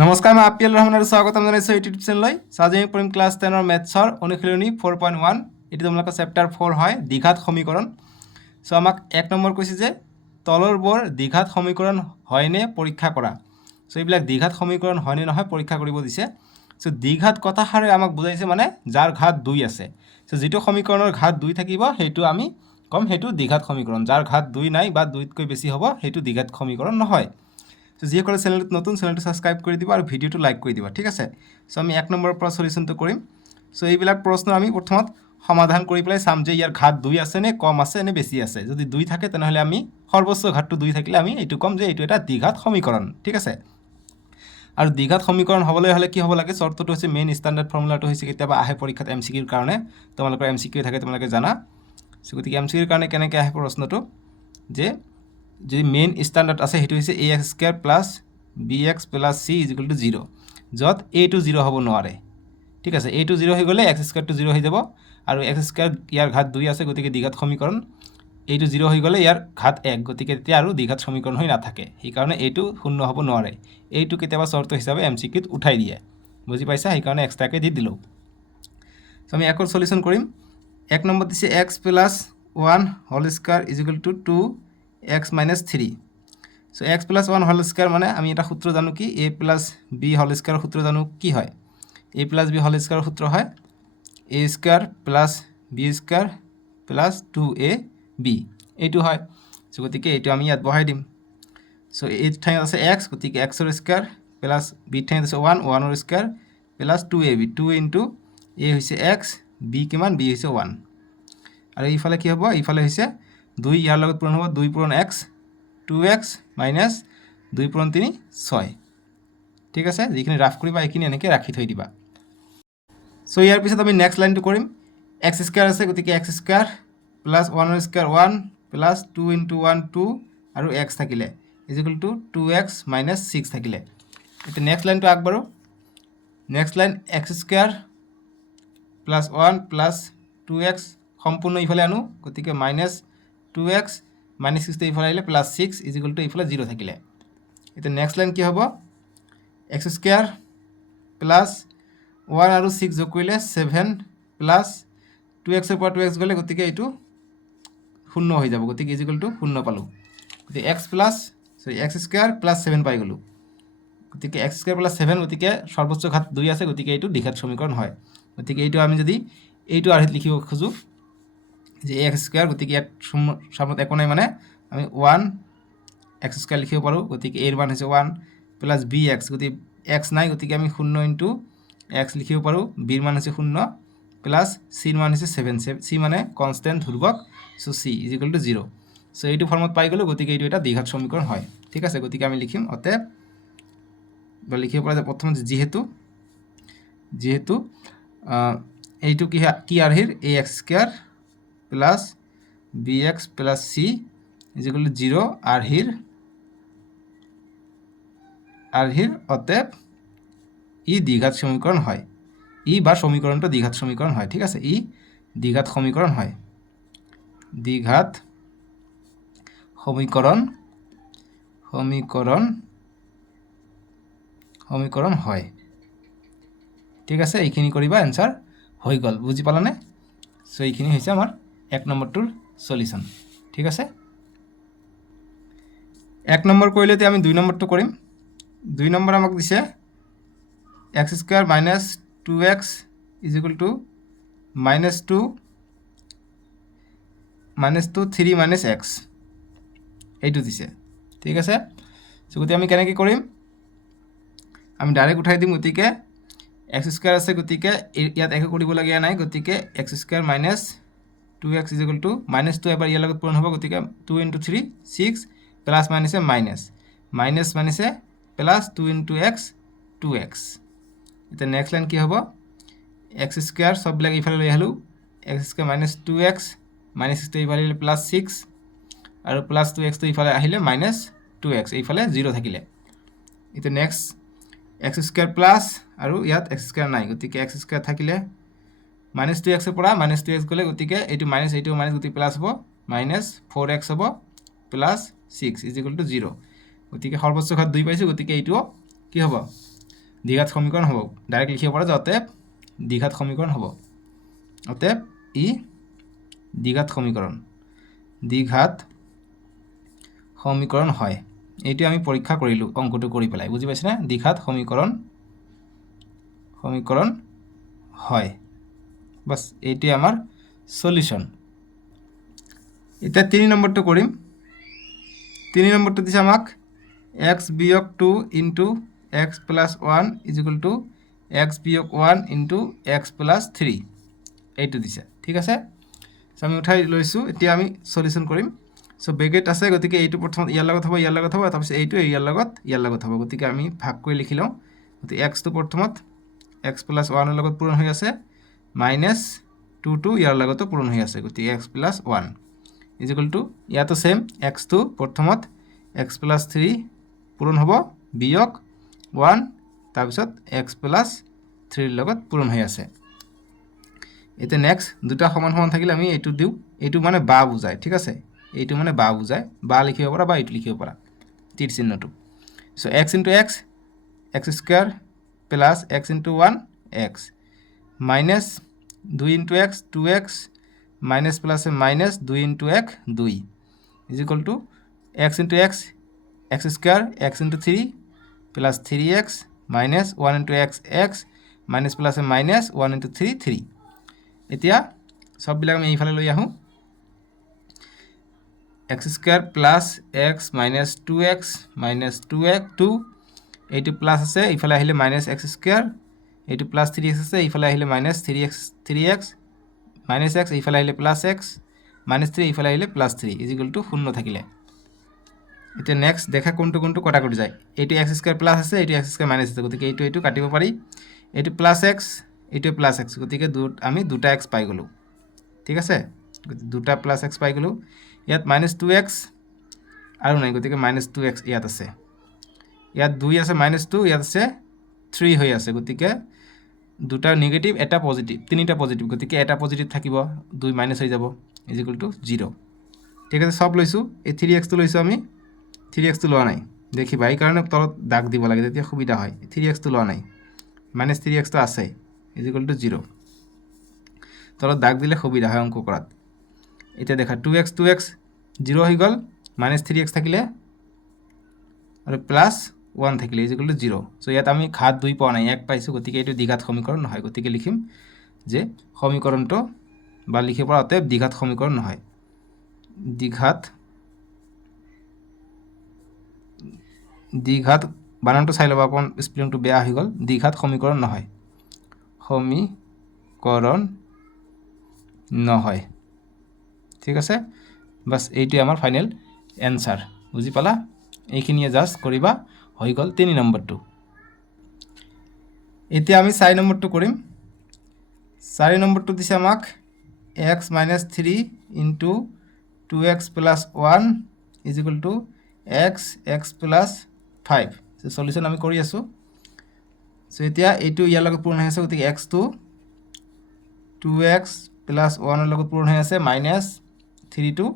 নমস্কাৰ, মই আপিল ৰহমান আৰু স্বাগতম জনাইছোঁ ইউটিউব চেনেললৈ। আজি আমি পঢ়িম ক্লাছ 10ৰ মেথছৰ অনুশীলনী 4.1। এইটো তোমালোকৰ চেপ্টাৰ 4 হয়, দ্বিঘাত সমীকৰণ। চ' আমাক 1 নম্বৰ কৈছে যে তলৰবোৰ দ্বিঘাত সমীকৰণ হয়নে পৰীক্ষা কৰা। চ' এইবিলাক দ্বিঘাত সমীকৰণ হয়নে নহয় পৰীক্ষা কৰিব দিছে। চ' দ্বিঘাত কথাষাৰে আমাক বুজাইছে মানে যাৰ ঘাত 2 আছে। চ' যিটো সমীকৰণৰ ঘাত 2 থাকিব সেইটো আমি ক'ম সেইটো দ্বিঘাত সমীকৰণ। যাৰ ঘাত 2 নাই বা 2তকৈ বেছি হ'ব সেইটো দ্বিঘাত সমীকৰণ নহয়। চ' যিসকলে চেনেলটো নতুন, চেনেলটো ছাবস্ক্ৰাইব কৰি দিব আৰু ভিডিঅ'টো লাইক কৰি দিব, ঠিক আছে। চ' আমি 1 নম্বৰৰ পৰা সলিউশ্যনটো কৰিম। চ' এইবিলাক প্ৰশ্ন আমি প্ৰথমত সমাধান কৰি পেলাই চাম যে ইয়াৰ ঘাত 2 আছে নে কম আছে নে বেছি আছে। যদি 2 থাকে তেনেহ'লে আমি সৰ্বোচ্চ ঘাতটো 2 থাকিলে আমি এইটো ক'ম যে এইটো এটা দ্বিঘাত সমীকৰণ, ঠিক আছে। আৰু দ্বিঘাত সমীকৰণ হ'বলৈ হ'লে কি হ'ব লাগে, চৰ্তটো হৈছে মেইন ষ্টেণ্ডাৰ্ড ফৰ্মুলাটো হৈছে কেতিয়াবা আহে পৰীক্ষাত MCQৰ কাৰণে, তোমালোকৰ MCQ থাকে তোমালোকে জানা। চ' গতিকে MCQৰ কাৰণে কেনেকৈ আহে প্ৰশ্নটো যে যদি মেইন ষ্টেণ্ডাৰ্ড আছে সেইটো হৈছে ax² plus bx plus c equal to 0, য'ত a টো 0 হ'ব নোৱাৰে, ঠিক আছে। a টো 0 হৈ গ'লে x² টো 0 হৈ যাব আৰু x² ইয়াৰ ঘাত 2 আছে গতিকে দ্বিঘাত সমীকৰণ। a টো 0 হৈ গ'লে ইয়াৰ ঘাত 1 গতিকে তেতিয়া আৰু দ্বিঘাত সমীকৰণ হৈ নাথাকে, সেইকাৰণে a টো শূন্য হ'ব নোৱাৰে। এইটো কেতিয়াবা চৰ্ত হিচাপে MCQত উঠাই দিয়ে, বুজি পাইছা, সেইকাৰণে এক্সট্ৰাকৈ দি দিলোঁ। চ' আমি একো সলিউশ্যন কৰিম। 1 নম্বৰ দিছে x plus 1 whole square equal to 2x minus 3। So' x plus 1 whole square মানে আমি এটা সূত্ৰ জানো কি, a প্লাছ b হোল স্কোৱাৰৰ সূত্ৰ জানো কি হয়। a প্লাছ b হোল স্কোৱাৰৰ সূত্ৰ হয় a square plus b square plus 2ab, এইটো হয়। চ' গতিকে এইটো আমি ইয়াত বহাই দিম। চ' এই ঠাইত আছে x গতিকে xৰ স্কোৱাৰ প্লাছ b ঠাইত আছে 1ৰ square plus 2ab, 2 into a হৈছে x, b কিমান, b হৈছে 1। আৰু এইফালে কি হ'ব, এইফালে হৈছে 2 ইয়াৰ লগত পূৰণ হ'ব, 2 পূৰণ x 2x মাইনাছ 2 পূৰণ 3 6, ঠিক আছে। যিখিনি ৰাফ কৰিবা এইখিনি এনেকৈ ৰাখি থৈ দিবা। চ' ইয়াৰ পিছত আমি নেক্সট লাইনটো কৰিম। x স্কোৱাৰ আছে গতিকে x স্কোৱাৰ প্লাছ 1ৰ স্কোৱাৰ 1 প্লাছ 2 ইনটু 1 2 আৰু x থাকিলে ইকুৱেল টু 2x মাইনাছ 6 থাকিলে। এতিয়া নেক্সট লাইনটো আগবাঢ়ো। Next line x square plus 1 plus 2x সম্পূৰ্ণ ইফালে আনো গতিকে মাইনাছ 2x মাইনাছ 6 এইফালে আহিলে প্লাছ 6 ইকুৱেল টু এইফালে 0 থাকিলে। এতিয়া নেক্সট লাইন কি হ'ব, x স্কোৱাৰ প্লাছ 1 আৰু 6 যোগ কৰিলে 7 প্লাছ 2xৰ পৰা 2x গ'লে গতিকে এইটো শূন্য হৈ যাব, গতিকে ইকুৱেল টু 0 পালোঁ। গতিকে x স্কোৱাৰ প্লাছ 7 পাই গ'লোঁ, গতিকে x স্কোৱাৰ প্লাছ 7 গতিকে সৰ্বোচ্চ ঘাত 2 আছে গতিকে এইটো দ্বিঘাত সমীকৰণ হয়। গতিকে এইটো আমি যদি এইটো আৰ্হিত লিখিব খোজোঁ যে x স্কোৱাৰ, গতিকে ইয়াত সামত একো নাই মানে আমি 1 x স্কোৱাৰ লিখিব পাৰোঁ, গতিকে a ৰ মান হৈছে 1 প্লাছ bx, গতিকে x নাই গতিকে আমি 0 ইনটু x লিখিব পাৰোঁ, b ৰ মান হৈছে 0 প্লাছ c ৰ মান হৈছে 7, c মানে কনষ্টেণ্ট ধ্ৰুৱক, so' c equal to 0। So' এইটো ফৰ্মত পাই গ'লোঁ, গতিকে এইটো এটা দ্বিঘাত সমীকৰণ হয়, ঠিক আছে। গতিকে আমি লিখিম অতএব বা লিখিব পৰা যায় প্ৰথমতে যিহেতু এইটো কি আৰ্হিৰ ax square plus bx plus c equal to 0 আৰ্হিৰ অতএব ই দ্বিঘাত সমীকৰণ হয়। ই বা সমীকৰণটো দ্বিঘাত সমীকৰণ হয়, ঠিক আছে। ই দ্বিঘাত সমীকৰণ হয়, দ্বিঘাত সমীকৰণ হয়, ঠিক আছে। এইখিনি কৰিবা, এনচাৰ হৈ গ'ল, বুজি পালানে। চ' এইখিনি হৈছে আমাৰ 1 নম্বৰটোৰ সলিউশ্যন, ঠিক আছে। 1 নম্বৰ কৰিলে এতিয়া আমি 2 নম্বৰটো কৰিম। 2 নম্বৰ আমাক দিছে x square minus 2x equal to minus 2 3 minus x, এইটো দিছে, ঠিক আছে। চ' গতিকে আমি কেনেকৈ কৰিম, আমি ডাইৰেক্ট উঠাই দিম। গতিকে x স্কোৱাৰ আছে গতিকে ইয়াত একো কৰিবলগীয়া নাই, গতিকে x square minus 2x equal to minus 2 এবাৰ ইয়াৰ লগত পূৰণ হ'ব, গতিকে 2 ইনটু 3 6 প্লাছ মাইনাছে মাইনাছে প্লাছ 2 ইনটু x 2x। এতিয়া নেক্সট লাইন কি হ'ব, x স্কোৱাৰ চববিলাক ইফালে লৈ আহিলোঁ, x square minus 2x minus 6টো ইফালে আহিলে প্লাছ 6 আৰু প্লাছ 2xটো ইফালে আহিলে মাইনাছ 2x, এইফালে 0 থাকিলে। এতিয়া নেক্সট x স্কোৱাৰ প্লাছ আৰু ইয়াত x স্কোৱাৰ নাই গতিকে x স্কোৱাৰ থাকিলে মাইনাছ 2xৰ পৰা মাইনাছ 2x গ'লে গতিকে এইটো মাইনাছ গতিকে প্লাছ হ'ব, মাইনাছ 4x হ'ব প্লাছ 6 ইকুৱেল টু 0। গতিকে সৰ্বোচ্চ ঘাত 2 পাইছোঁ, গতিকে এইটোও কি হ'ব, দ্বিঘাত সমীকৰণ হ'ব ডাইৰেক্ট লিখিব পৰা যে অতএব দ্বিঘাত সমীকৰণ হ'ব অতএব ই দ্বিঘাত সমীকৰণ হয় এইটো আমি পৰীক্ষা কৰিলোঁ অংকটো কৰি পেলাই বুজি পাইছেনে দ্বিঘাত সমীকৰণ হয় বাস এইটোৱে আমাৰ সলিউশন এতিয়া 3 নম্বৰটো কৰিম 3 নম্বৰটো দিছে আমাক x বিয়োগ 2 into x plus 1 is equal to x বিয়োগ 1 ইনটু x প্লাস 3 এইটো দিছে ঠিক আছে সো আমি উঠাই লৈছো এতিয়া আমি সলিউশন কৰিম সো ব্ৰেকেট আছে গতিকে এইটো প্ৰথম ইয়াৰ লগত হ'ব তাৰপিছত এইটো ইয়াৰ লগত হ'ব গতিকে আমি ভাগ কৰি লিখি লওঁ গতিকে x টো প্ৰথমত x প্লাস 1 ৰ লগত পূৰণ হৈ আছে মাইনাস 2 টো ইয়াৰ লগতো পূৰণ হৈ আছে গতিকে x plus 1 is equal to ইয়াতো সেম x টো প্ৰথমত x প্লাস 3 পূৰণ হ'ব বিয়োগ 1 তাৰপিছত x প্লাস 3 ৰ লগত পূৰণ হৈ আছে এতিয়া নেক্সট দুটা সমান সমান থাকিলে আমি এইটো দিও এইটো মানে বা বুজায় ঠিক আছে এইটো মানে বা বুজায় বা লিখিব পৰা বা এইটো লিখিব পৰা তীৰ চিহ্নটো so x into x x square plus x into 1 x minus 2 into x 2x minus plus minus 2 into x 2 is equal to x into x x square x into 3 plus 3x minus 1 into x x minus plus minus 1 into 3 3 এতিয়া সববিলাক আমি এইফালে লৈ আহো x square plus x minus 2x minus 2x 2 এইটো plus আছে এইফালে আহিলে minus x square এইটো প্লাস 3x আছে এইফালে আহিলে minus 3x minus x এইফালে আহিলে plus x minus 3 এইফালে আহিলে plus 3 is equal to 0 থাকিলে এতিয়া নেক্সট দেখা কোনটো কোনটো কটাকটি যায় এইটো x স্কয়ার প্লাস আছে এইটো x স্কয়ার মাইনাস আছে গতিকে এইটো কাটিব পাৰি এইটো প্লাস x এইটো প্লাস x গতিকে আমি দুটা x পাই গলো ঠিক আছে দুটা প্লাস x পাই গলো ইয়াত minus 2x আৰু নাই গতিকে minus 2x ইয়াত আছে ইয়াত 2 আছে minus 2 ইয়াত আছে 3 হৈ আছে গতিকে দুটা নেগেটিভ এটা পজিটিভ তিনিটা পজিটিভ গতিকে এটা পজিটিভ থাকিব 2 মাইনাস হৈ যাব ইজ ইকুয়াল টু 0 ঠিক আছে সব লৈছো এই 3x তো লৈছো আমি 3x তো লোৱা নাই দেখিবা এই কাৰণে তলত দাগ দিব লাগে তেতিয়া সুবিধা হয় 3x তো লোৱা নাই minus 3x তো আছে ইজ ইকুয়াল টু 0 তলত দাগ দিলে সুবিধা হয় অঙ্ক কৰাত এটা দেখা 2x 0 হৈ গল minus 3x থাকিলে আৰু প্লাস 1 থাকিলে ইজ ইকুয়াল টু 0 সো ইয়াত আমি ঘাত 2 পোৱা নাই 1 পাইছো গতিকে এটো দ্বিঘাত সমীকৰণ নহয় গতিকে লিখিম যে সমীকৰণটো বা লিখিব পৰা অতএব দ্বিঘাত সমীকৰণ নহয় দ্বিঘাত বানানটো চাই লবা কোন স্পেলিংটো বেয়া হৈ গল দ্বিঘাত সমীকৰণ নহয় ঠিক আছে বাস এইটো আমাৰ ফাইনাল এনসাৰ বুজি পালা এইখিনিয়ে জাস্ট কৰিবা হৈ গল 3 নম্বৰটো এতিয়া আমি 4 নম্বৰটো কৰিম 4 নম্বৰটো দিছে আমাক x - 3 into 2x plus 1 is equal to x plus 5 so solution আমি কৰি আছো সো এতিয়া এইটো ইয়াৰ লগত পূৰণ হৈ আছে গতিকে x টো 2x plus 1 ৰ লগত পূৰণ হৈ আছে minus 3 টো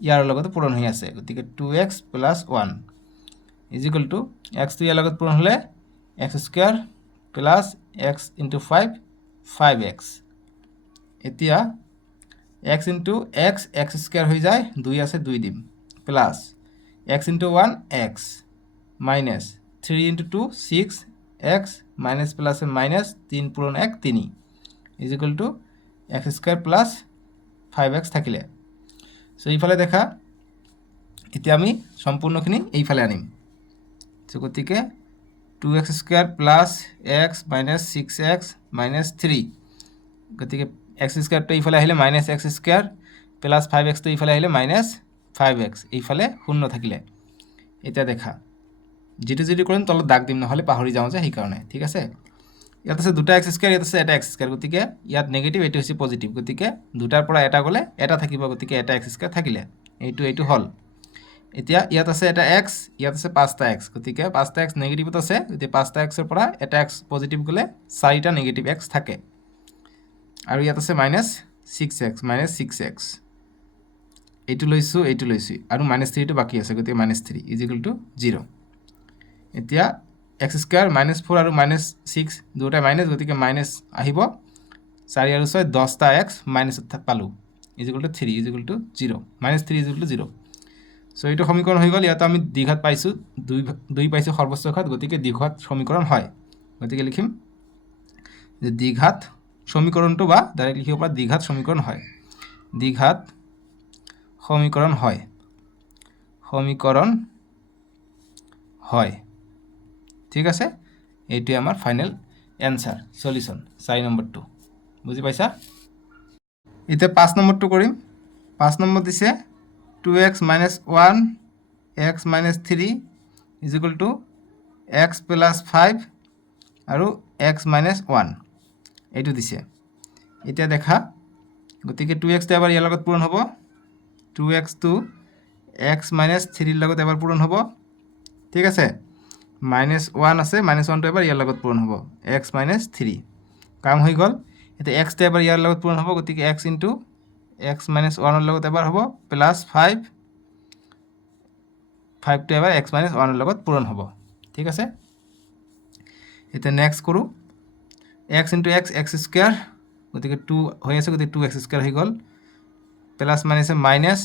ইয়াৰ লগত পূৰণ হৈ আছে গতিকে 2x plus 1 is equal to x টো ইয়াৰ লগত পূৰণ হলে x square plus x into 5 5x এতিয়া x into x square হৈ যায় 2 আছে 2 দিম plus x into 1 x minus 3 into 2 6x minus plus minus 3 পূৰণ 1 3 is equal to x square plus 5x থাকিলে সো এইফালে দেখা এতিয়া আমি সম্পূৰ্ণখিনি এইফালে আনিম সো গতিকে 2x square plus x minus 6x minus 3 গতিকে x square তো এইফালে আহিলে minus x square plus 5x তো এইফালে আহিলে minus 5x এইফালে শূন্য থাকিলে এটা দেখা যেটো কৰিম তলত দাগ দিম নহলে পাহৰি যাও যে সেই কাৰণে ঠিক আছে ইয়াত আছে দুটা x স্কয়াৰ ইয়াত আছে এটা x স্কয়াৰ গতিকে ইয়াত নেগেটিভ এটো হৈছে পজিটিভ গতিকে দুটাৰ পৰা এটা গলে এটা থাকিব গতিকে এটা x স্কয়াৰ থাকিলে এইটো হল এতিয়া ইয়াত আছে এটা x ইয়াত আছে 5টা x গতিকে 5টা x নেগেটিভত আছে গতিকে 5টা x ৰ পৰা এটা x পজিটিভ গলে 4টা নেগেটিভ x থাকে আৰু ইয়াত আছে -6x এইটো লৈছো আৰু -3 টো বাকি আছে গতিকে -3 0 এতিয়া এক্স স্কোৱাৰ -4 আৰু -6 দুয়োটাই মাইনাছ, গতিকে মাইনাছ আহিব। 4 আৰু 6 10টা এক্স মাইনাছত পালোঁ, = 3 = 0, -3 = 0। চ' এইটো সমীকৰণ হৈ গ'ল। ইয়াত আমি দ্বিঘাত পাইছোঁ, 2 পাইছোঁ সৰ্বোচ্চ ঘাত, গতিকে দ্বিঘাত সমীকৰণ হয়। গতিকে লিখিম যে দ্বিঘাত সমীকৰণটো, বা ডাইৰেক্ট লিখিব পৰা দ্বিঘাত সমীকৰণ হয়, দ্বিঘাত সমীকৰণ হয়, সমীকৰণ হয়। ঠিক আছে, এইটোৱে আমাৰ ফাইনেল এনচাৰ, সলিউশ্যন 4 নম্বৰটো। বুজি পাইছা? এতিয়া 5 নম্বৰটো কৰিম। 5 নম্বৰ দিছে 2x - 1 x - 3 = x + 5 আৰু x - 1 এইটো দিছে। এতিয়া দেখা, গতিকে 2x টো এবাৰ ইয়াৰ লগত পূৰণ হ'ব, 2x টো x - 3 লগত এবাৰ পূৰণ হ'ব। ঠিক আছে, -1 আছে, -1 টো এবাৰ ইয়াৰ লগত পূৰণ হ'ব, x - 3 কাম হৈ গ'ল। এতিয়া x টো এবাৰ ইয়াৰ লগত পূৰণ হ'ব, গতিকে x × x - 1 ৰ লগত এবাৰ হ'ব, +5 টো এবাৰ x - 1 ৰ লগত পূৰণ হ'ব। ঠিক আছে, এতিয়া নেক্সট কৰোঁ। x × x² গতিকে 2 হৈ আছে, গতিকে 2x² হৈ গ'ল, প্লাছ মাইনাছে মাইনাছ,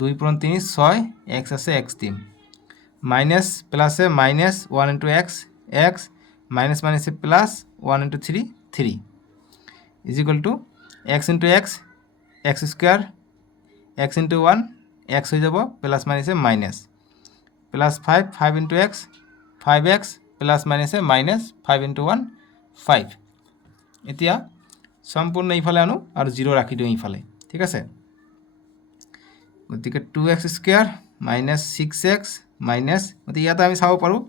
2 × 3 6, x আছে x3, মাইনাছ প্লাছে মাইনাছ 1 × x x, মাইনাছ মাইনাছে plus 1 × 3 3 = x × x x², x × 1 x হৈ যাব, প্লাছ মাইনাছে minus, plus 5 5 × x 5x, plus মাইনাছে মাইনাছ 5 × 1 5। এতিয়া সম্পূৰ্ণ এইফালে আনো আৰু 0 ৰাখি দিওঁ এইফালে। ঠিক আছে, গতিকে 2x² - 6x মাইনাছ, গতিকে ইয়াতে আমি চাব পাৰোঁ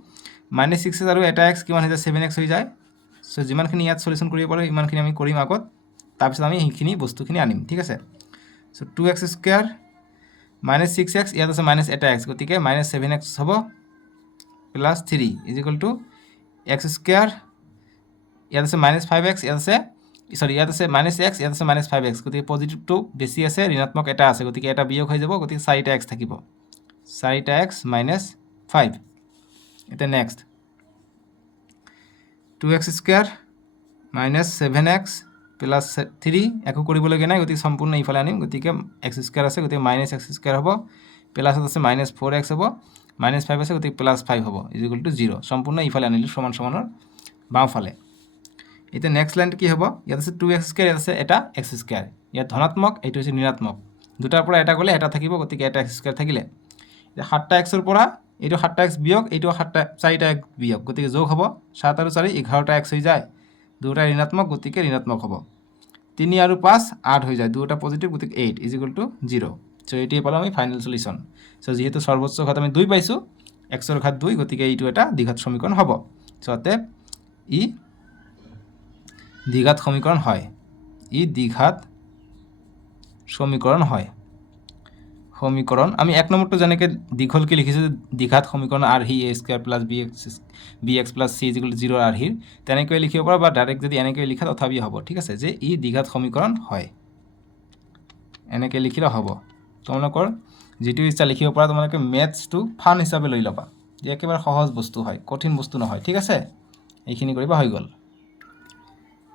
-6x আৰু এটা x কিমান হৈ যায়, 7x হৈ যায়। চ' যিমানখিনি ইয়াত সলিউশ্যন কৰিব পাৰোঁ ইমানখিনি আমি কৰিম আগত, তাৰপিছত আমি সেইখিনি বস্তুখিনি আনিম। ঠিক আছে, চ' 2x² - 6x, ইয়াত আছে মাইনাছ এটা x, গতিকে -7x হ'ব, প্লাছ 3 = x², ইয়াত আছে -5x, ইয়াত আছে ইয়াত আছে -x, ইয়াত আছে -5x, গতিকে পজিটিভটো বেছি আছে, ঋণাত্মক এটা আছে, গতিকে এটা বিয়োগ হৈ যাব, গতিকে 4টা x থাকিব, 4টা x - 5। এতিয়া নেক্সট 2x² - 7x প্লাছ 3, একো কৰিবলগীয়া নাই, গতিকে সম্পূৰ্ণ এইফালে আনিম, গতিকে x² আছে, গতিকে -x² হ'ব, প্লাছত আছে -4x হ'ব, -5 আছে, গতিকে +5 হ'ব, = 0। সম্পূৰ্ণ এইফালে আনিলোঁ সমান সমানৰ বাওঁফালে। এতিয়া নেক্সট লাইনটো কি হ'ব, ইয়াত আছে 2x², ইয়াত আছে এটা x², ইয়াত ধনাত্মক, এইটো হৈছে ঋণাত্মক, দুটাৰ পৰা এটা গ'লে এটা থাকিব, গতিকে এটা x² থাকিলে। এতিয়া 7টা x ৰ পৰা এইটো 7টা x বিয়োগ, এইটো 4টা x বিয়োগ, গতিকে যোগ হ'ব, 7 আৰু 4 11টা x হৈ যায়, দুটা ঋণাত্মক, গতিকে ঋণাত্মক হ'ব। 3 আৰু 5 8 হৈ যায়, দুটা পজিটিভ, গতিকে 8 = 0। চ' এইটোৱে পালোঁ আমি ফাইনেল সলিউশ্যন। চ' যিহেতু সৰ্বোচ্চ ঘাত আমি 2 পাইছোঁ, x ৰ ঘাত 2, গতিকে এইটো এটা দ্বিঘাত সমীকৰণ হ'ব। চ' অতএব ই দ্বিঘাত সমীকৰণ হয়, ই দ্বিঘাত সমীকৰণ হয়। সমীকৰণ আমি 1 নম্বৰটো যেনেকৈ দীঘলকৈ লিখিছোঁ, দ্বিঘাত সমীকৰণ আৰ্হি a² + bx + c = 0 আৰ্হিৰ, তেনেকৈ লিখিব পাৰা, বা ডাইৰেক্ট যদি এনেকৈ লিখা তথাপিও হ'ব। ঠিক আছে, যে ই দ্বিঘাত সমীকৰণ হয়, এনেকৈ লিখিলে হ'ব। তোমালোকৰ যিটো ইচ্ছা লিখিব পৰা, তোমালোকে মেথছটো ফান হিচাপে লৈ ল'বা, যে একেবাৰে সহজ বস্তু হয়, কঠিন বস্তু নহয়। ঠিক আছে, এইখিনি কৰিবা, হৈ গ'ল।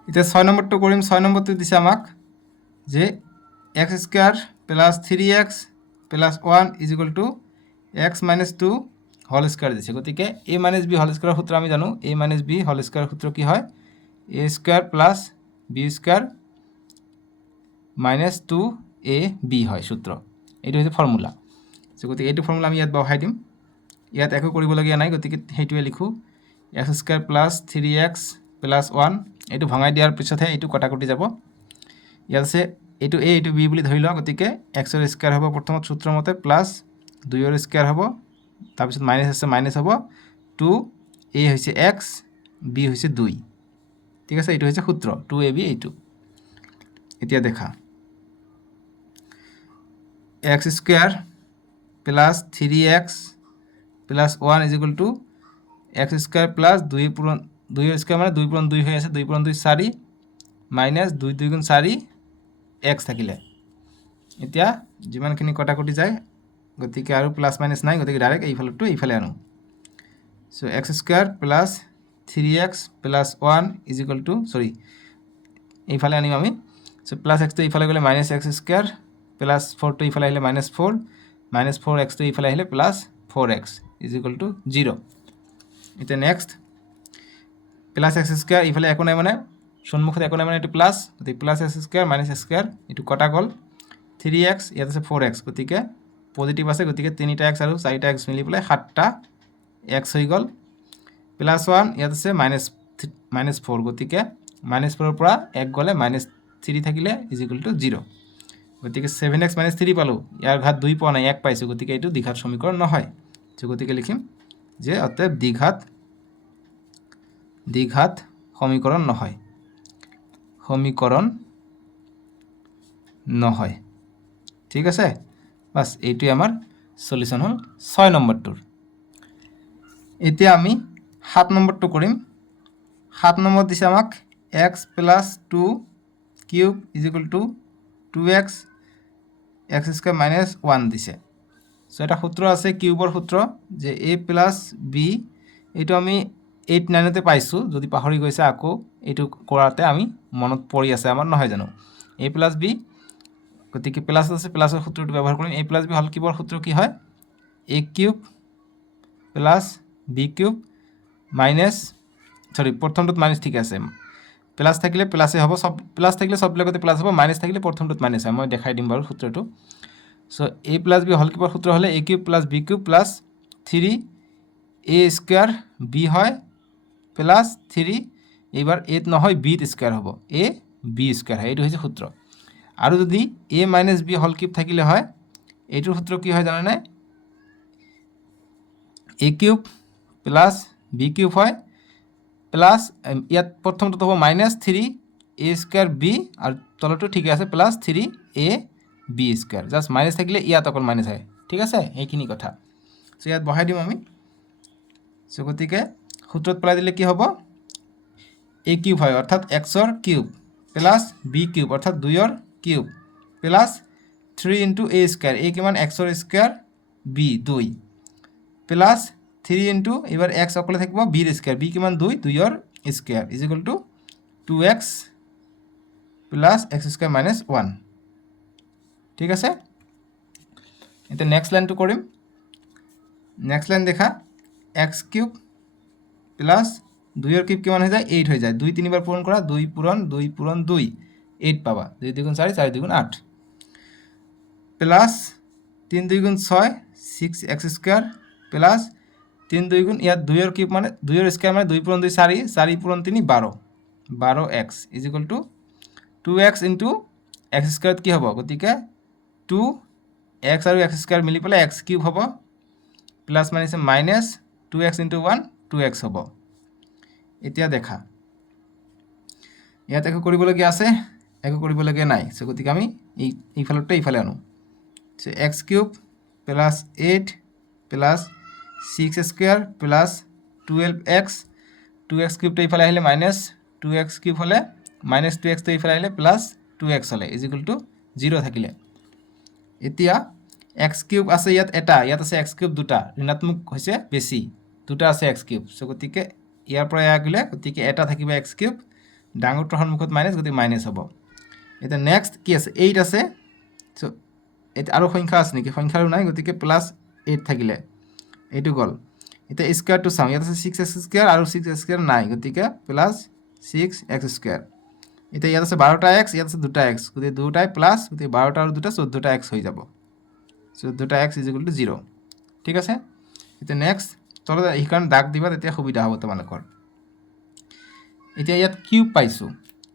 এতিয়া 6 নম্বৰটো কৰিম। 6 নম্বৰটো দিছে আমাক যে x² + 3x + 1 = x - 2 whole square দিছে, গতিকে a - b হোল স্কোয়ার সূত্র আমি জানো, a - b হোল স্কোয়ার সূত্র কি হয়, a² + b² - 2ab হয় সূত্র, এইটো হৈছে ফৰ্মুলা। গতিকে এইটো ফৰ্মুলা আমি ইয়াত বহাই দিম, ইয়াত একো কৰিবলগীয়া নাই, গতিকে সেইটোৱে লিখোঁ, x² + 3x + 1, এইটো ভঙাই দিয়াৰ পিছতহে এইটো কটাকটি যাব। ইয়াত আছে এইটো a এইটো b বুলি ধৰি লোৱা, গতিকে x ৰ স্কোয়াৰ হ'ব প্ৰথমত সূত্ৰ মতে, প্লাছ 2 ৰ স্কোয়াৰ হ'ব, তাৰপিছত মাইনাছ আছে মাইনাছ হ'ব, 2a হৈছে x, b হৈছে 2। ঠিক আছে, এইটো হৈছে সূত্ৰ 2ab এইটো। এতিয়া দেখা x² + 3x + 1 = x² + 2 ৰ স্কোয়াৰ মানে 2 × 2 হৈ আছে, 2 × 2 4 মাইনাছ 2 2 × 4 x থাকিলে। এতিয়া যিমানখিনি কটাকটি যায়, গতিকে আৰু প্লাছ মাইনাছ নাই, গতিকে ডাইৰেক্ট এইফালৰটো এইফালে আনো। চ' x² + 3x plus 1 is equal to এইফালে আনিম আমি সো প্লাস x তো এইফালে গ'লে মাইনাস এক্স স্কোয়ার প্লাস 4 তো এইফালে আহিলে মাইনাস 4x তো এইফালে আহিলে plus 4x is equal to 0 এতিয়া নেক্সট প্লাস এক্স স্কোয়ার এইফালে একো নাই মানে সন্মুখত একো নাই মানে এইটো প্লাস গতিকে plus x square minus x square এইটো কটা গ'ল 3x ইয়াত আছে 4x গতিকে পজিটিভ আছে গতিকে 3টা x আৰু 4টা x মিলি পেলাই 7টা x হৈ গ'ল প্লাস 1 ইয়াত আছে মাইনাস 4 গতিকে মাইনাস 4 ৰ পৰা 1 গ'লে মাইনাস 3 থাকিলে ইজ ইকুয়াল টু 0 গতিকে 7x মাইনাস 3 পালো ইয়াৰ ঘাত 2 পোৱা নাই 1 পাইছো গতিকে এইটো দ্বিঘাত সমীকৰণ নহয় তো গতিকে লিখিম যে অতএব দ্বিঘাত সমীকৰণ নহয় ঠিক আছে বাস এইটোই আমাৰ সলিউশন হল 6 নম্বৰটোৰ এতিয়া আমি 7 নম্বৰটো কৰিম 7 নম্বৰ দিছে আমাক x plus 2 cube is equal to 2x x square minus 1 দিছে সো এটা সূত্র আছে কিউবৰ সূত্র যে a প্লাস b এইটো আমি 8 9 তে পাইছো যদি পাহৰি গৈছে আকৌ এইটো কৰাতে আমি মনত পৰি আছে আমাৰ নহয় জানো a প্লাস b গতিকে প্লাস আছে প্লাসৰ সূত্ৰটো ব্যৱহাৰ কৰিম a প্লাস b হল কিবৰ সূত্ৰ কি হয় a cube plus b cube minus প্ৰথমটোত মাইনাস ঠিক আছে প্লাস থাকিলে প্লাসে হ'ব সব প্লাস থাকিলে সব লগতে প্লাস হ'ব মাইনাস থাকিলে প্ৰথমটোত মাইনাস হয় মই দেখাই দিম বাৰু সূত্ৰটো সো a প্লাস b হল কিবৰ সূত্ৰ হলে a cube plus b cube plus 3 a square b হয় প্লাস 3 এবাৰ a নহয় b স্কয়াৰ হ'ব a b স্কয়াৰ হয় এইটো হৈছে সূত্ৰ আৰু যদি a minus b hall cube থাকিলে হয় এইটোৰ সূত্ৰ কি হয় জানা নাই a cube plus b cube হয় প্লাস ইয়াত প্ৰথমটো হ'ব মাইনাস 3 a স্কয়াৰ b আৰু তলটো ঠিক আছে plus 3 a b square just minus থাকিলে ইয়াত অকল মাইনাস হয় ঠিক আছে এইখিনি কথা সো ইয়াত বহাই দিম আমি সো গতিকে সূত্ৰত পেলাই দিলে কি হ'ব a কিউব হয় অৰ্থাৎ x ৰ কিউব প্লাস b কিউব অৰ্থাৎ 2 ৰ cube plus 3 into a square a কিমান x ৰ স্কয়াৰ b 2 প্লাস 3 ইনটু এবাৰ x অকলে থাকিব b ৰ স্কয়াৰ b কিমান 2 2 ৰ square is equal to 2x plus x square minus 1 ঠিক আছে এটা নেক্সট লাইনটো কৰিম নেক্সট লাইন দেখা x কিউব প্লাস 2 ৰ কিউব কিমান হৈ যায় 8 হৈ যায় 2 তিনিবাৰ পূৰণ কৰা 2 পূৰণ 2 পূৰণ 2 8 পাবা 2 2 গুণ 4 4 2 গুণ 8 প্লাস 3 2 গুণ 6 6x স্কয়ার প্লাস 3 2 গুণ ইয়াত 2 ৰ কিউব মানে 2 ৰ স্কয়াৰ মানে 2 পূৰণ 2 4 4 পূৰণ 3 12 12x is equal to 2x into x square কি হ'ব গতিকে 2x আৰু x স্কয়ার মিলি পেলাই x কিউব হ'ব plus minus minus 2x into 1 2x হ'ব এতিয়া দেখা ইয়াত একো কৰিবলগীয়া আছে একো কৰিবলগীয়া নাই সো গতিকে আমি এই ফালৰটো এই ফালে আনো so x cube plus 8 plus 6 square plus 12x 2x cube তো এই ফালে আহিলে মাইনাস 2x কিউব হলে মাইনাস 2x তো এই ফালে আহিলে প্লাস 2x হলে ইজ ইকুয়াল টু 0 থাকিলে এতিয়া x কিউব আছে ইয়াত আছে x কিউব দুটা ঋণাত্মক হৈছে বেছি দুটা আছে x কিউব সো গতিকে ইয়াৰ পৰা গলে গতিকে এটা থাকিব x কিউব ডাঙৰটোৰ সন্মুখত মাইনাস গতিকে মাইনাস হ'ব এটা নেক্সট কি আছে 8 আছে সো এটা আৰু সংখ্যা আছে নেকি সংখ্যাও নাই গতিকে প্লাস 8 থাকিলে এইটো গল এটা স্কয়ার টু সাম ইয়াত আছে 6x স্কয়ার আৰু 6x স্কয়ার নাই গতিকে প্লাস 6x স্কয়ার এটা ইয়াত আছে 12টা x ইয়াত আছে 2টা x গতিকে দুটাই প্লাস গতিকে 12টা আৰু 2টা 14টা x হৈ যাব 14টা x ইজ ইকুয়াল টু 0 ঠিক আছে এটা নেক্সট তলত এইখন দাগ দিবা তেতিয়া সুবিধা হ'ব তোমালোকৰ এতিয়া ইয়াত কিউব পাইছো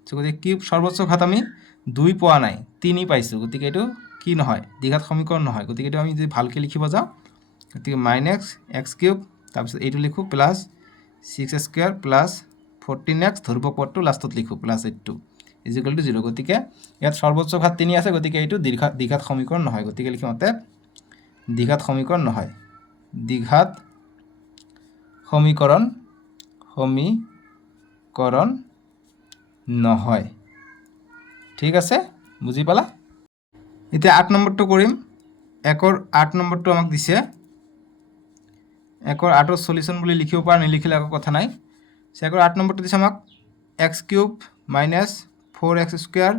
সো গতিকে কিউব সৰ্বোচ্চ ঘাত আমি 2 পোৱা নাই 3 পাইছো গতিকে এইটো কি নহয় দ্বিঘাত সমীকৰণ নহয় গতিকে এইটো আমি যদি ভালকৈ লিখিব যাওঁ গতিকে মাইনাস x কিউব তাৰপিছত এইটো লিখো plus 6x square plus 14x ধ্ৰুবক পদটো লাষ্টত লিখো প্লাস 82 ইজ ইকুয়াল টু 0 গতিকে ইয়াত সৰ্বোচ্চ ঘাত 3 আছে গতিকে এইটো দ্বিঘাত সমীকৰণ নহয় গতিকে লিখিম অতে দ্বিঘাত সমীকৰণ নহয় দ্বিঘাত সমীকৰণ নহয় ঠিক আছে বুজি পালা এতিয়া 8 নম্বৰটো কৰিম একৰ 8 নম্বৰটো আমাক দিছে একৰ 8ৰ সলিউশন বুলি লিখিব পাৰ নিলিখিলে একো কথা নাই সেকৰ 8 নম্বৰটো দিছে আমাক x³ minus 4x square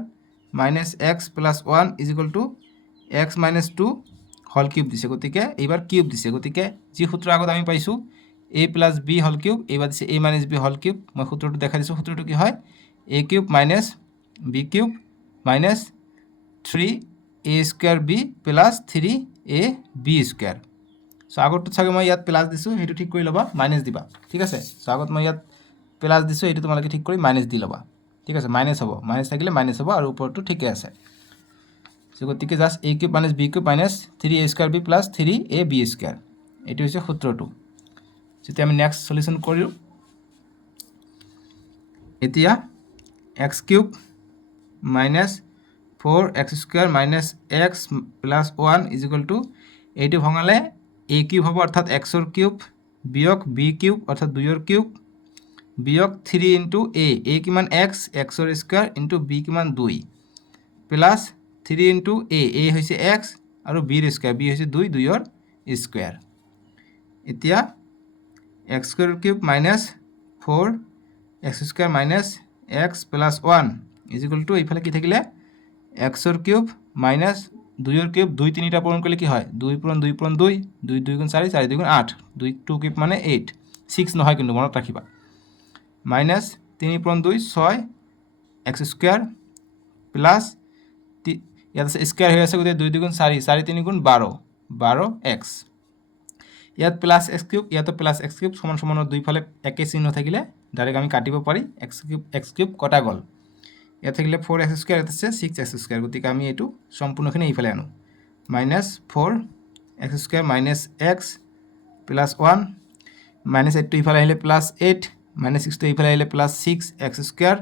minus x plus 1 is equal to x minus 2 whole cube দিছে, গতিকে এইবাৰ কিউব দিছে, গতিকে যি সূত্ৰ আগত আমি পাইছোঁ a plus b whole cube, এইবাৰ দিছে a minus b whole cube. মই সূত্ৰটো দেখাই দিছোঁ, সূত্ৰটো কি হয় a cube minus b cube minus 3a square b plus 3ab square. So' আগতটো চাগে মই ইয়াত প্লাছ দিছোঁ, সেইটো ঠিক কৰি ল'বা, মাইনাছ দিবা, ঠিক আছে। চ' আগত মই ইয়াত প্লাছ দিছোঁ, এইটো তোমালোকে ঠিক কৰি মাইনাছ দি ল'বা, ঠিক আছে। মাইনাছ হ'ব, মাইনাছ থাকিলে মাইনাছ হ'ব, আৰু ওপৰটো ঠিকে আছে। চ' গতিকে just a cube minus b cube minus 3a square b plus 3ab square, এইটো হৈছে সূত্ৰটো। যেতিয়া আমি নেক্সট সলিউশ্যন কৰোঁ, এতিয়া x³ minus 4x square minus x plus 1 is equal two, এইটো ভঙালে a কিউব হ'ব অৰ্থাৎ xৰ কিউব বিয়োগ b কিউব অৰ্থাৎ 2ৰ কিউব বিয়োগ 3 ইনটু a কিমান x, xৰ স্কুৱেৰ ইনটু b কিমান 2 প্লাছ 3 ইনটু a হৈছে x আৰু bৰ স্কুৱেৰ, b হৈছে 2ৰ স্কুৱেৰ। এতিয়া x² cube minus 4x square minus x plus 1 is equal two, এইফালে কি থাকিলে xৰ কিউব মাইনাছ 2ৰ কিউব, 2 3টা পূৰণ কৰিলে কি হয় 2 পূৰণ 2 পূৰণ 2, 2 2 গুণ 4, 4 2 গুণ 8, 2 কিউব মানে 8, 6 নহয় কিন্তু মনত ৰাখিবা, মাইনাছ 3 পূৰণ 2 6 x স্কুৱেৰ প্লাছ ইয়াত আছে স্কুৱেৰ হৈ আছে, গতিকে 2 2 গুণ 4, 4 3 গুণ 12, 12x। ইয়াত প্লাছ x³ ইয়াতো প্লাছ x³ সমান সমানৰ দুইফালে একে চিহ্ন থাকিলে ডাইৰেক্ট আমি কাটিব পাৰি, x³ কটা গ'ল। ইয়াত থাকিলে 4x স্কুৱেৰ, ইয়াত আছে 6x স্কুৱেৰ, গতিকে আমি এইটো সম্পূৰ্ণখিনি এইফালে আনো, minus 4x square minus x plus 1 minus 8টো এইফালে আহিলে প্লাছ 8 মাইনাছ 6টো এইফালে আহিলে প্লাছ 6x স্কুৱেৰ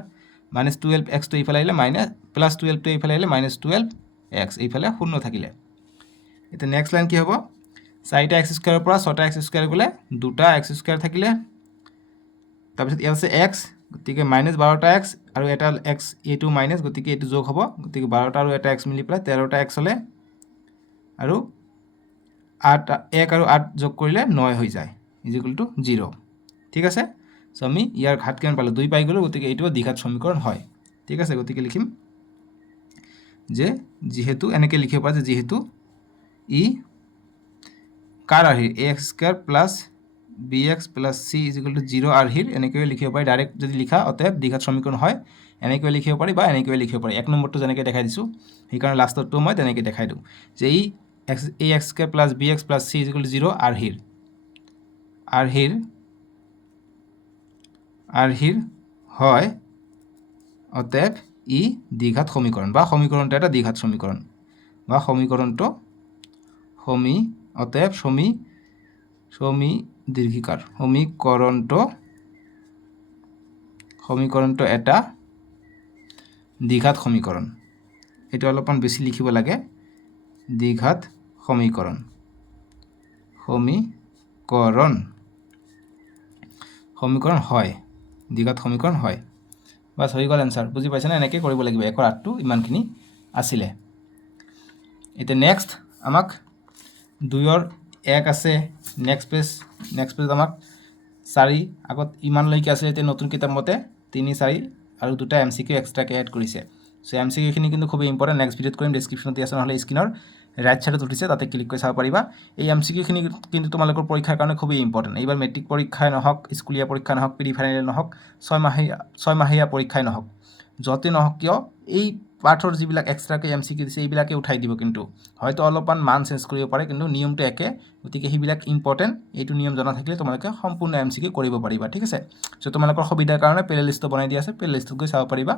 মাইনাছ 12xটো এইফালে আহিলে মাইনাছ প্লাছ 12টো এইফালে আহিলে মাইনাছ 12x, এইফালে শূন্য থাকিলে। এতিয়া নেক্সট লাইন কি হ'ব, 4টা x স্কুৱেৰৰ পৰা 6টা x স্কুৱেৰ গ'লে 2টা x স্কুৱেৰ থাকিলে, তাৰপিছত ইয়াত আছে x, গতিকে মাইনাছ 12টা x আৰু এটা x, এইটো মাইনাছ, গতিকে এইটো যোগ হ'ব, গতিকে 12টা আৰু এটা x মিলি পেলাই 13টা x হ'লে, আৰু 8 1 আৰু 8 যোগ কৰিলে 9 হৈ যায় ইজ ইকুৱেল টু 0, ঠিক আছে। চ' আমি ইয়াৰ ঘাত কিমান পালোঁ 2 পাই গ'লোঁ, গতিকে এইটো দ্বিঘাত সমীকৰণ হয়, ঠিক আছে। গতিকে লিখিম যে যিহেতু এনেকৈ লিখিব পাৰা যে যিহেতু ই কাৰ আৰ্হিৰ ax square plus bx plus c is equal to 0 আৰ্হিৰ, এনেকৈ লিখিব পাৰি। ডাইৰেক্ট যদি লিখা অতএব দ্বিঘাত সমীকৰণ হয়, এনেকৈ লিখিব পাৰি বা এনেকৈ লিখিব পাৰি। 1 নম্বৰটো যেনেকৈ দেখাই দিছোঁ, সেইকাৰণে লাষ্টৰটো মই তেনেকৈ দেখাই দিওঁ যে ই ax square plus bx plus c is equal to 0 আৰ্হিৰ হয়, অতএব ই দ্বিঘাত সমীকৰণ বা সমীকৰণটো এটা দ্বিঘাত সমীকৰণ বা সমীকৰণটো অতএব সমীকৰণটো এটা দ্বিঘাত সমীকৰণ। এইটো অলপমান বেছি লিখিব লাগে, দ্বিঘাত সমীকৰণ হয়, দ্বিঘাত সমীকৰণ হয়। বাছ হৈ গ'ল এনচাৰ, বুজি পাইছেনে? এনেকৈ কৰিব লাগিব, 1ৰ 8টো ইমানখিনি আছিলে। এতিয়া নেক্সট আমাক 2ৰ 1 আছে, নেক্সট পেজ আমাক 4 আগত ইমানলৈকে আছিলে, এতিয়া নতুন কিতাপ মতে 3 4 আৰু 2টা MCQ এক্সট্ৰাকৈ এড কৰিছে। চ' MCQখিনি কিন্তু খুবেই ইম্পৰ্টেণ্ট, নেক্সট ভিডিঅ'ত কৰিম, ডেছক্ৰিপশ্যনত দি আছে, নহ'লে স্ক্ৰীনৰ ৰাইট ছাইডত উঠিছে, তাতে ক্লিক কৰি চাব পাৰিবা। এই MCQখিনি কিন্তু তোমালোকৰ পৰীক্ষাৰ কাৰণে খুবেই ইম্পৰ্টেণ্ট। এইবাৰ মেট্ৰিক পৰীক্ষাই নহওক, স্কুলীয়া পৰীক্ষা নহওক, প্ৰি ফাইনেল নহওক, 6 মাহীয়া পৰীক্ষাই নহওক, য'তে নহওক কিয় এই পাঠৰ যিবিলাক এক্সট্ৰাকৈ MCQ দিছে এইবিলাকে উঠাই দিব, কিন্তু হয়তো অলপমান মান চেঞ্জ কৰিব পাৰে, কিন্তু নিয়মটো একে, গতিকে সেইবিলাক ইম্পৰ্টেণ্ট। এইটো নিয়ম জনা থাকিলে তোমালোকে সম্পূৰ্ণ MCQ কৰিব পাৰিবা, ঠিক আছে। চ' তোমালোকৰ সুবিধাৰ কাৰণে প্লে লিষ্টটো বনাই দিয়া আছে, প্লে লিষ্টত গৈ চাব পাৰিবা।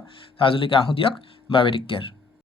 আজিলৈকে আহোঁ দিয়ক, বাই বাই, টেক কেয়াৰ।